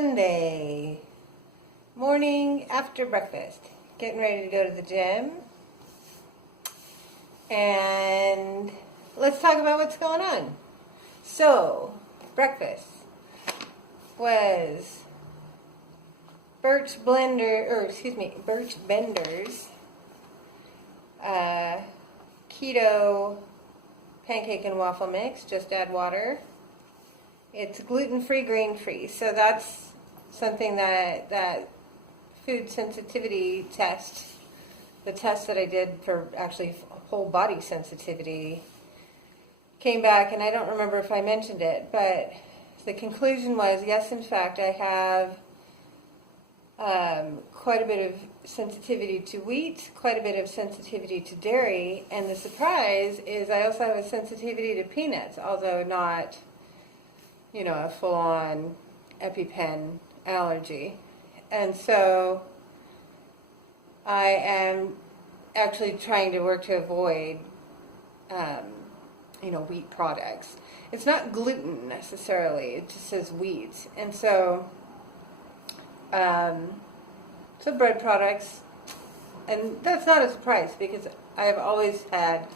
Sunday morning after breakfast, getting ready to go to the gym, and let's talk about what's going on. So, breakfast was Birch Bender's keto pancake and waffle mix. Just add water. It's gluten-free, grain-free. So that's something that food sensitivity test, the test that I did for actually whole body sensitivity, came back, and I don't remember if I mentioned it, but the conclusion was, yes, in fact, I have quite a bit of sensitivity to wheat, quite a bit of sensitivity to dairy, and the surprise is I also have a sensitivity to peanuts, although not, a full-on EpiPen allergy. And so I am actually trying to work to avoid, wheat products. It's not gluten necessarily, it just says wheat. And so bread products, and that's not a surprise because I've always had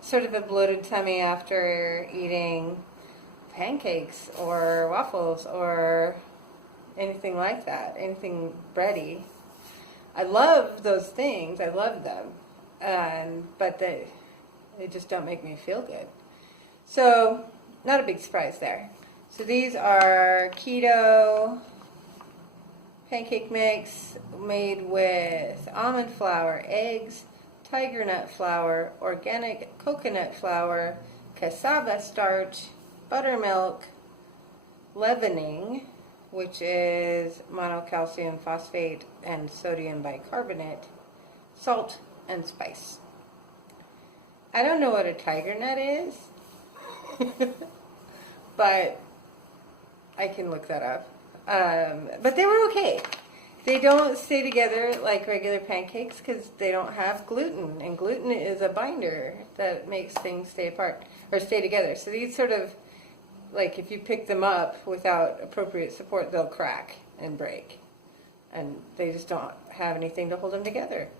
sort of a bloated tummy after eating pancakes or waffles or anything like that, anything bready. I love those things, I love them, but they just don't make me feel good. So, not a big surprise there. So these are keto pancake mix made with almond flour, eggs, tiger nut flour, organic coconut flour, cassava starch, buttermilk, leavening, which is monocalcium phosphate and sodium bicarbonate, salt, and spice. I don't know what a tiger nut is, but I can look that up. But they were okay. They don't stay together like regular pancakes because they don't have gluten, and gluten is a binder that makes things stay apart or stay together. So these sort of, like, if you pick them up without appropriate support, they'll crack and break, and they just don't have anything to hold them together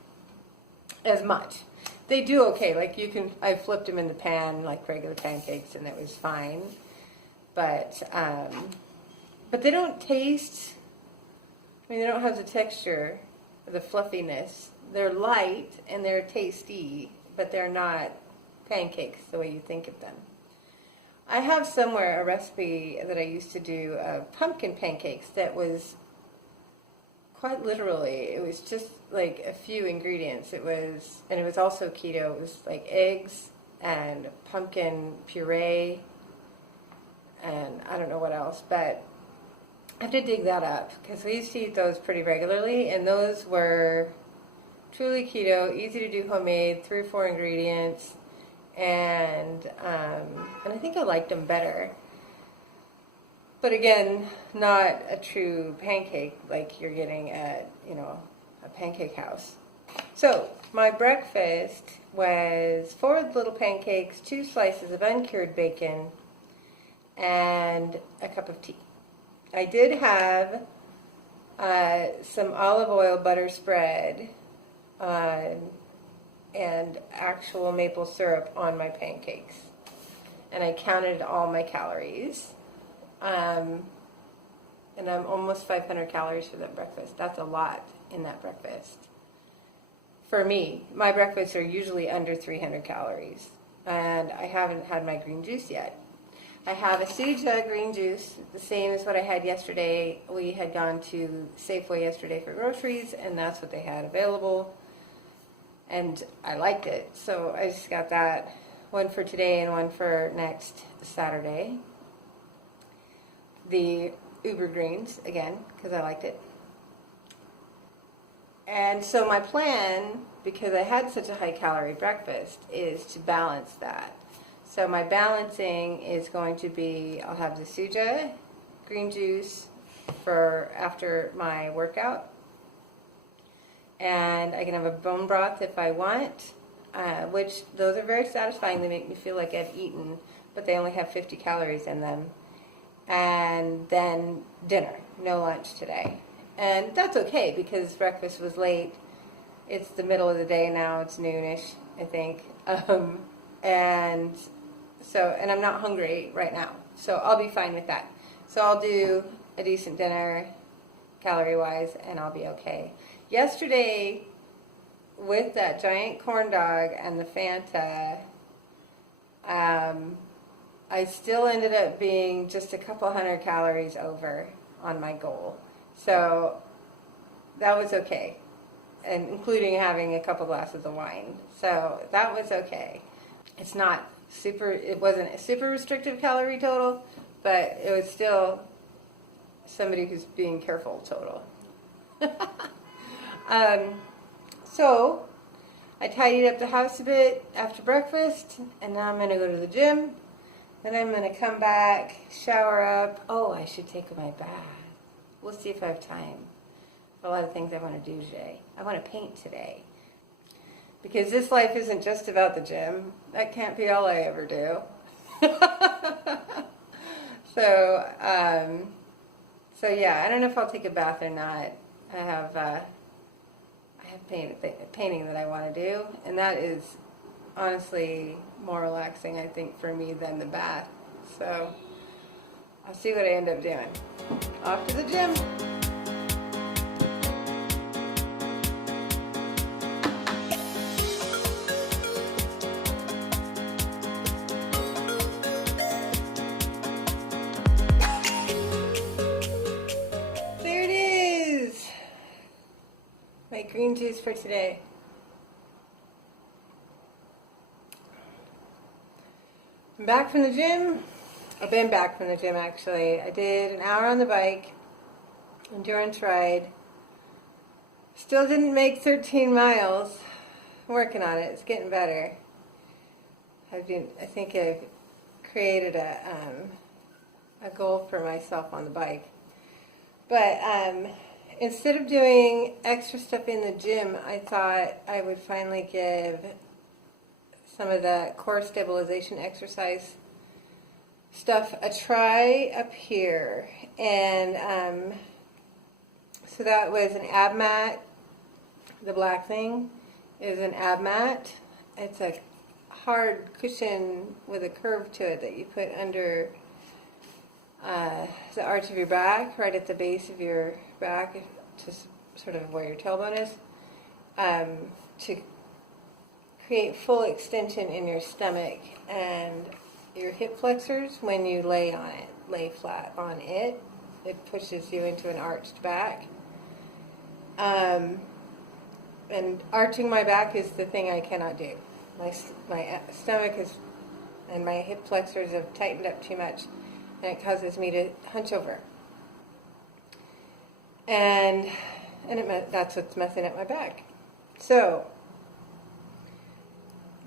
as much. They do okay. Like, I flipped them in the pan like regular pancakes, and it was fine. But they don't taste. I mean, they don't have the texture, the fluffiness. They're light and they're tasty, but they're not pancakes the way you think of them. I have somewhere a recipe that I used to do of pumpkin pancakes that was quite literally, it was just like a few ingredients. It was also keto. It was like eggs and pumpkin puree and I don't know what else, but I have to dig that up because we used to eat those pretty regularly, and those were truly keto, easy to do homemade, 3 or 4 ingredients, and I think I liked them better. But again, not a true pancake like you're getting at, a pancake house. So my breakfast was 4 little pancakes, 2 slices of uncured bacon, and a cup of tea. I did have some olive oil butter spread and actual maple syrup on my pancakes. And I counted all my calories. And I'm almost 500 calories for that breakfast. That's a lot in that breakfast. For me, my breakfasts are usually under 300 calories. And I haven't had my green juice yet. I have a Suja green juice, the same as what I had yesterday. We had gone to Safeway yesterday for groceries, and that's what they had available. And I liked it, so I just got that. One for today and one for next Saturday. The Uber Greens, again, because I liked it. And so my plan, because I had such a high-calorie breakfast, is to balance that. So my balancing is going to be, I'll have the Suja green juice for after my workout. And I can have a bone broth if I want, which those are very satisfying. They make me feel like I've eaten, but they only have 50 calories in them. and then dinner. No lunch today. And that's okay because breakfast was late. It's the middle of the day now. It's noonish, I think. And I'm not hungry right now. So I'll be fine with that. So I'll do a decent dinner, calorie-wise, and I'll be okay. Yesterday, with that giant corn dog and the Fanta, I still ended up being just a couple hundred calories over on my goal. So that was okay, and including having a couple glasses of wine. So that was okay. It wasn't a super restrictive calorie total, but it was still somebody who's being careful total. So I tidied up the house a bit after breakfast, and now I'm going to go to the gym. Then I'm going to come back, shower up. Oh, I should take my bath. We'll see if I have time. A lot of things I want to do today. I want to paint today. Because this life isn't just about the gym. That can't be all I ever do. So yeah, I don't know if I'll take a bath or not. I have painting that I want to do, and that is honestly more relaxing, I think, for me than the bath. So I'll see what I end up doing. Off to the gym. There it is. My green juice for today. I'm back from the gym. I've been back from the gym, actually. I did an hour on the bike, endurance ride. Still didn't make 13 miles. I'm working on it. It's getting better. I think I've created a goal for myself on the bike. But instead of doing extra stuff in the gym, I thought I would finally give some of the core stabilization exercise stuff a try up here. And so that was an ab mat. The black thing is an ab mat. It's a hard cushion with a curve to it that you put under the arch of your back, right at the base of your back, just sort of where your tailbone is, to create full extension in your stomach and your hip flexors. When you lay flat on it, it pushes you into an arched back. And arching my back is the thing I cannot do. My stomach and my hip flexors have tightened up too much, and it causes me to hunch over. And that's what's messing up my back. So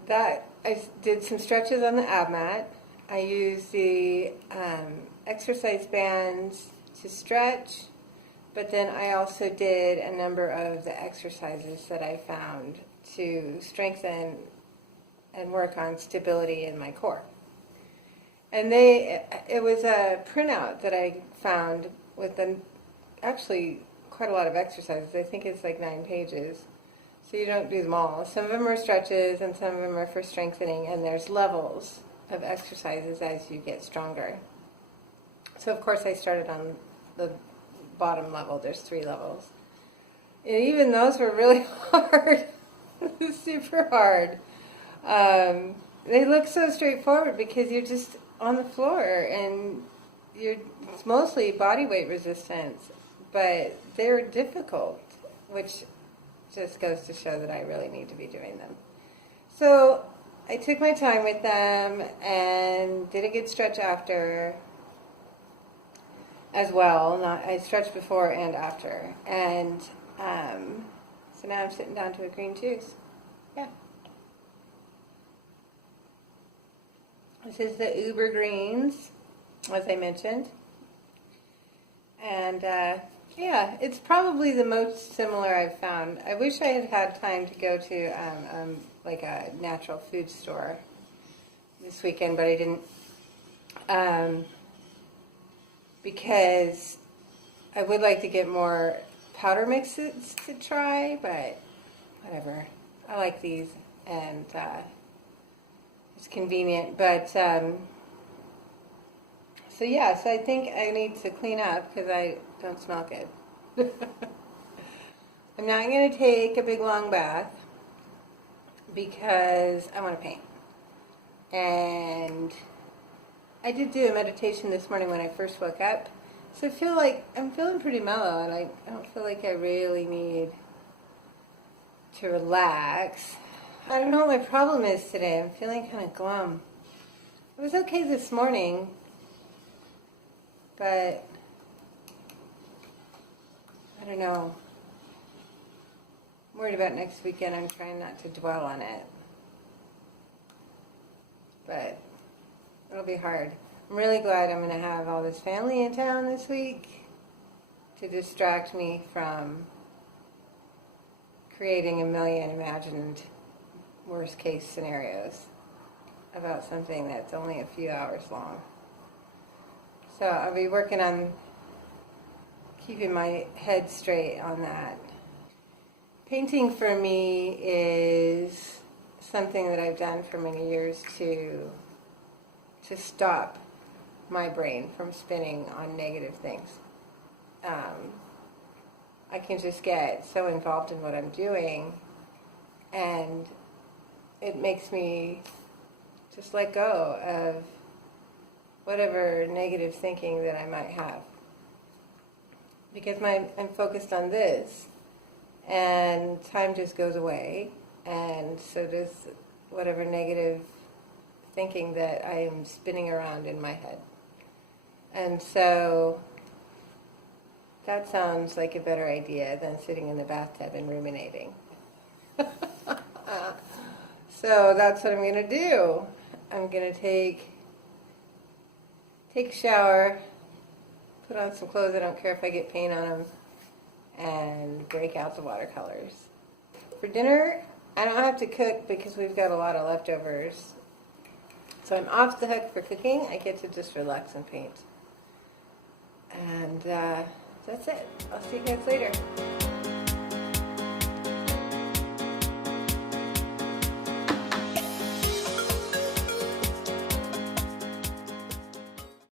that I did some stretches on the ab mat. I used the exercise bands to stretch, but then I also did a number of the exercises that I found to strengthen and work on stability in my core. And it was a printout that I found with actually quite a lot of exercises. I think it's like 9 pages. So you don't do them all. Some of them are stretches and some of them are for strengthening, and there's levels of exercises as you get stronger. So of course I started on the bottom level. There's 3 levels. And even those were really hard. Super hard. They look so straightforward because you're just on the floor and it's mostly body weight resistance, but they're difficult, which just goes to show that I really need to be doing them. So I took my time with them and did a good stretch after as well. I stretched before and after. And so now I'm sitting down to a green juice. Yeah. This is the Uber Greens, as I mentioned. And yeah, it's probably the most similar I've found. I wish I had had time to go to like a natural food store this weekend, but I didn't. because I would like to get more powder mixes to try, but whatever. I like these, and it's convenient. But so yeah, so I think I need to clean up because I don't smell good. I'm not going to take a big long bath because I want to paint. And I did do a meditation this morning when I first woke up. So I feel like I'm feeling pretty mellow, and I don't feel like I really need to relax. I don't know what my problem is today. I'm feeling kind of glum. It was okay this morning, but I don't know. I'm worried about next weekend. I'm trying not to dwell on it. But it'll be hard. I'm really glad I'm going to have all this family in town this week to distract me from creating a million imagined worst case scenarios about something that's only a few hours long. So I'll be working on keeping my head straight on that. Painting for me is something that I've done for many years to stop my brain from spinning on negative things. I can just get so involved in what I'm doing, and it makes me just let go of whatever negative thinking that I might have. Because I'm focused on this, and time just goes away, and so does whatever negative thinking that I am spinning around in my head. And so that sounds like a better idea than sitting in the bathtub and ruminating. So that's what I'm going to do. I'm going to take a shower, put on some clothes, I don't care if I get paint on them, and break out the watercolors. For dinner, I don't have to cook because we've got a lot of leftovers. So I'm off the hook for cooking. I get to just relax and paint. And that's it. I'll see you guys later.